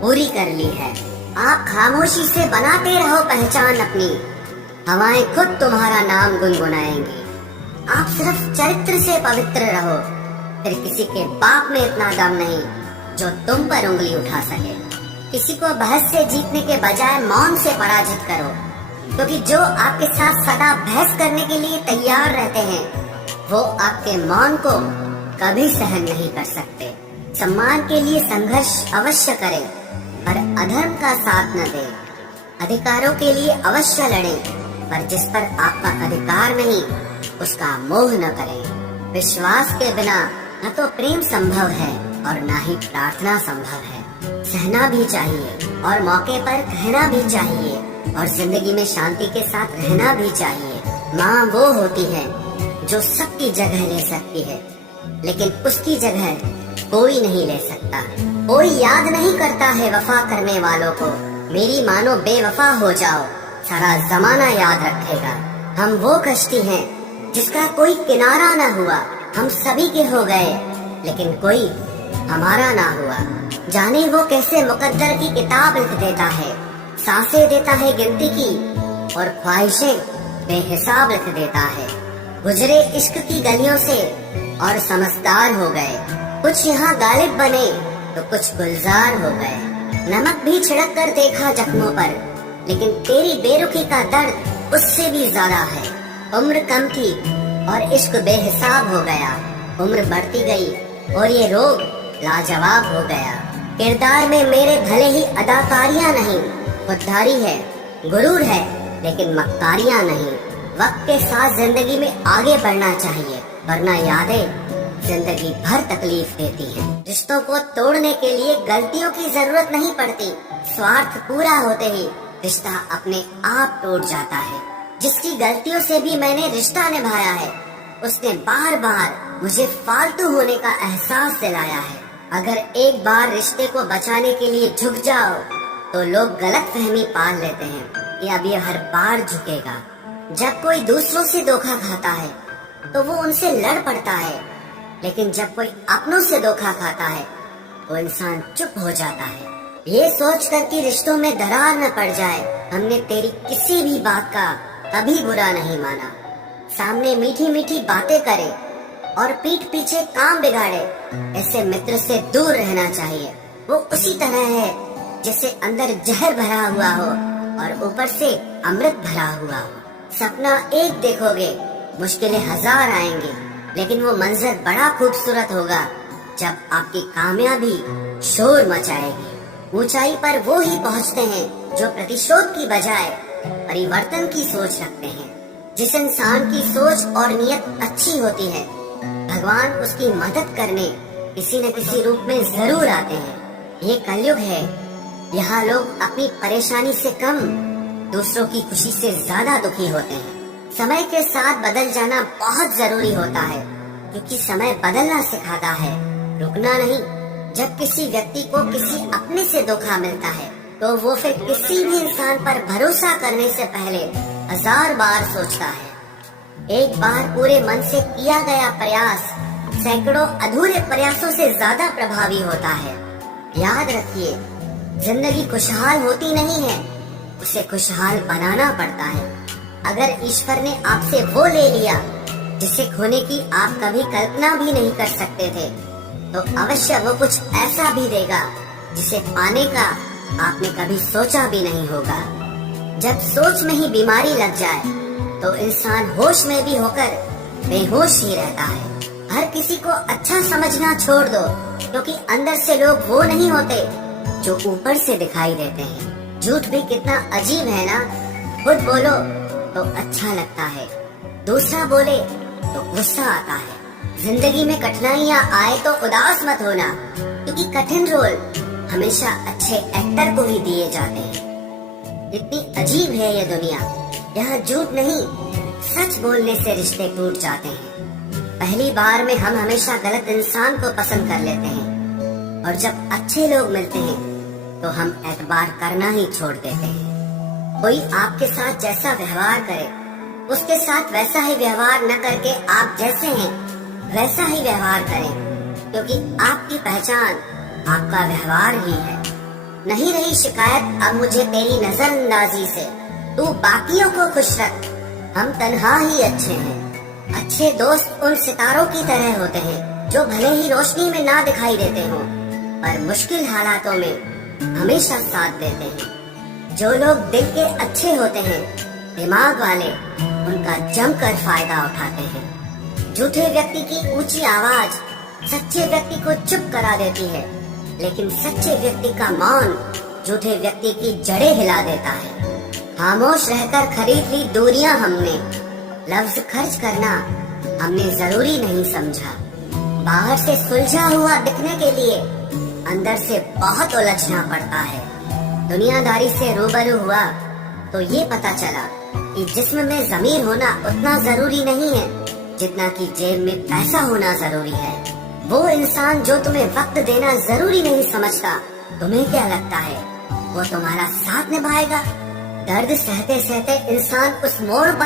पूरी कर ली है। आप खामोशी से बनाते रहो पहचान अपनी, हवाएं खुद तुम्हारा नाम गुनगुनाएंगी। आप सिर्फ चरित्र से पवित्र रहो, फिर किसी के बाप में इतना दम नहीं जो तुम पर उंगली उठा सके। किसी को बहस से जीतने के बजाय मौन से पराजित करो, क्योंकि जो आपके साथ सदा बहस करने के लिए तैयार रहते हैं वो आपके मौन को कभी सहन नहीं कर सकते। सम्मान के लिए संघर्ष अवश्य करें, पर अधर्म का साथ न दें। अधिकारों के लिए अवश्य लड़ें, पर जिस पर आपका अधिकार नहीं उसका मोह न करें। विश्वास के बिना न तो प्रेम संभव है और न ही प्रार्थना संभव है। सहना भी चाहिए और मौके पर कहना भी चाहिए, और जिंदगी में शांति के साथ रहना भी चाहिए। माँ वो होती है जो सबकी जगह ले सकती है, लेकिन उसकी जगह कोई नहीं ले सकता। कोई याद नहीं करता है वफा करने वालों को। मेरी मानो बेवफा हो जाओ, सारा जमाना याद रखेगा। हम वो कश्ती हैं जिसका कोई किनारा न हुआ। हम सभी के हो गए लेकिन कोई हमारा ना हुआ। जाने वो कैसे मुकद्दर की किताब लिख देता है, सांसें देता है गिनती की और ख्वाहिशें बेहिसाब लिख देता है। गुजरे इश्क की गलियों से और समझदार हो गए। कुछ यहाँ गालिब बने तो कुछ गुलजार हो गए। नमक भी छिड़क कर देखा जख्मों पर, लेकिन तेरी बेरुखी का दर्द उससे भी ज्यादा है। उम्र कम थी और इश्क बेहिसाब हो गया। उम्र बढ़ती गई और ये रोग लाजवाब हो गया। किरदार में मेरे भले ही अदाकारियां नहीं, खुददारी है, गुरूर है, लेकिन मक्कारियां नहीं। वक्त के साथ जिंदगी में आगे बढ़ना चाहिए, वरना यादें जिंदगी भर तकलीफ देती हैं। रिश्तों को तोड़ने के लिए गलतियों की जरूरत नहीं पड़ती। स्वार्थ पूरा होते ही रिश्ता अपने आप टूट जाता है। जिसकी गलतियों से भी मैंने रिश्ता निभाया है, उसने बार बार मुझे फालतू होने का एहसास दिलाया है। अगर एक बार रिश्ते को बचाने के लिए झुक जाओ तो लोग गलत फहमी पाल लेते हैं कि अब ये हर बार झुकेगा। जब कोई दूसरों से धोखा खाता है तो वो उनसे लड़ पड़ता है, लेकिन जब कोई अपनों से धोखा खाता है तो इंसान चुप हो जाता है। ये सोच कर कि रिश्तों में दरार न पड़ जाए, हमने तेरी किसी भी बात का कभी बुरा नहीं माना। सामने मीठी मीठी बातें करे और पीठ पीछे काम बिगाड़े, ऐसे मित्र से दूर रहना चाहिए। वो उसी तरह है जैसे अंदर जहर भरा हुआ हो और ऊपर से अमृत भरा हुआ हो। सपना एक देखोगे, मुश्किलें हजार आएंगी, लेकिन वो मंजर बड़ा खूबसूरत होगा जब आपकी कामयाबी शोर मचाएगी। ऊंचाई पर वो ही पहुंचते हैं जो प्रतिशोध की बजाय परिवर्तन की सोच रखते हैं। जिस इंसान की सोच और नियत अच्छी होती है, भगवान उसकी मदद करने किसी न किसी रूप में जरूर आते हैं। ये कलयुग है, यहाँ लोग अपनी परेशानी से कम दूसरों की खुशी से ज्यादा दुखी होते हैं। समय के साथ बदल जाना बहुत जरूरी होता है, क्योंकि समय बदलना सिखाता है, रुकना नहीं। जब किसी व्यक्ति को किसी अपने से धोखा मिलता है तो वो फिर किसी भी इंसान पर भरोसा करने से पहले हजार बार सोचता है। एक बार पूरे मन से किया गया प्रयास सैकड़ों अधूरे प्रयासों से ज्यादा प्रभावी होता है। याद रखिए, जिंदगी खुशहाल होती नहीं है, उसे खुशहाल बनाना पड़ता है। अगर ईश्वर ने आपसे वो ले लिया जिसे खोने की आप कभी कल्पना भी नहीं कर सकते थे, तो अवश्य वो कुछ ऐसा भी देगा जिसे पाने का आपने कभी सोचा भी नहीं होगा। जब सोच में ही बीमारी लग जाए तो इंसान होश में भी होकर बेहोश ही रहता है। हर किसी को अच्छा समझना छोड़ दो, क्योंकि अंदर से लोग वो नहीं होते जो ऊपर से दिखाई देते हैं। झूठ भी कितना अजीब है ना। खुद बोलो तो अच्छा लगता है, दूसरा बोले तो गुस्सा आता है। जिंदगी में कठिनाइयाँ आए तो उदास मत होना, क्योंकि कठिन रोल हमेशा अच्छे एक्टर को ही दिए जाते हैं। इतनी अजीब है ये दुनिया, यहाँ झूठ नहीं सच बोलने से रिश्ते टूट जाते हैं। पहली बार में हम हमेशा गलत इंसान को पसंद कर लेते हैं, और जब अच्छे लोग मिलते हैं तो हम एतबार करना ही छोड़ देते हैं। कोई आपके साथ जैसा व्यवहार करे, उसके साथ वैसा ही व्यवहार न करके आप जैसे हैं वैसा ही व्यवहार करें, क्योंकि आपकी पहचान आपका व्यवहार ही है। नहीं रही शिकायत अब मुझे तेरी नजरअंदाजी से। तू बाकियों को खुश रख, हम तन्हा ही अच्छे हैं। अच्छे दोस्त उन सितारों की तरह होते हैं जो भले ही रोशनी में ना दिखाई देते हो, पर मुश्किल हालातों में हमेशा साथ देते हैं। जो लोग दिल के अच्छे होते हैं, दिमाग वाले, उनका जमकर फायदा उठाते हैं। झूठे व्यक्ति की ऊंची आवाज सच्चे व्यक्ति को चुप करा देती है, लेकिन सच्चे व्यक्ति का मौन झूठे व्यक्ति की जड़ें हिला देता है। खामोश रहकर खरीद ली दूरियां हमने, लफ्ज खर्च करना हमने जरूरी नहीं समझा। बाहर से सुलझा हुआ दिखने के लिए अंदर से बहुत उलझना पड़ता है। दुनियादारी से रूबरू हुआ तो ये पता चला कि जिस्म में ज़मीर होना उतना जरूरी नहीं है जितना कि जेब में पैसा होना जरूरी है। वो इंसान जो तुम्हें वक्त देना जरूरी नहीं समझता, तुम्हें क्या लगता है वो तुम्हारा साथ निभाएगा? दर्द सहते सहते इंसान उस मोड़ पर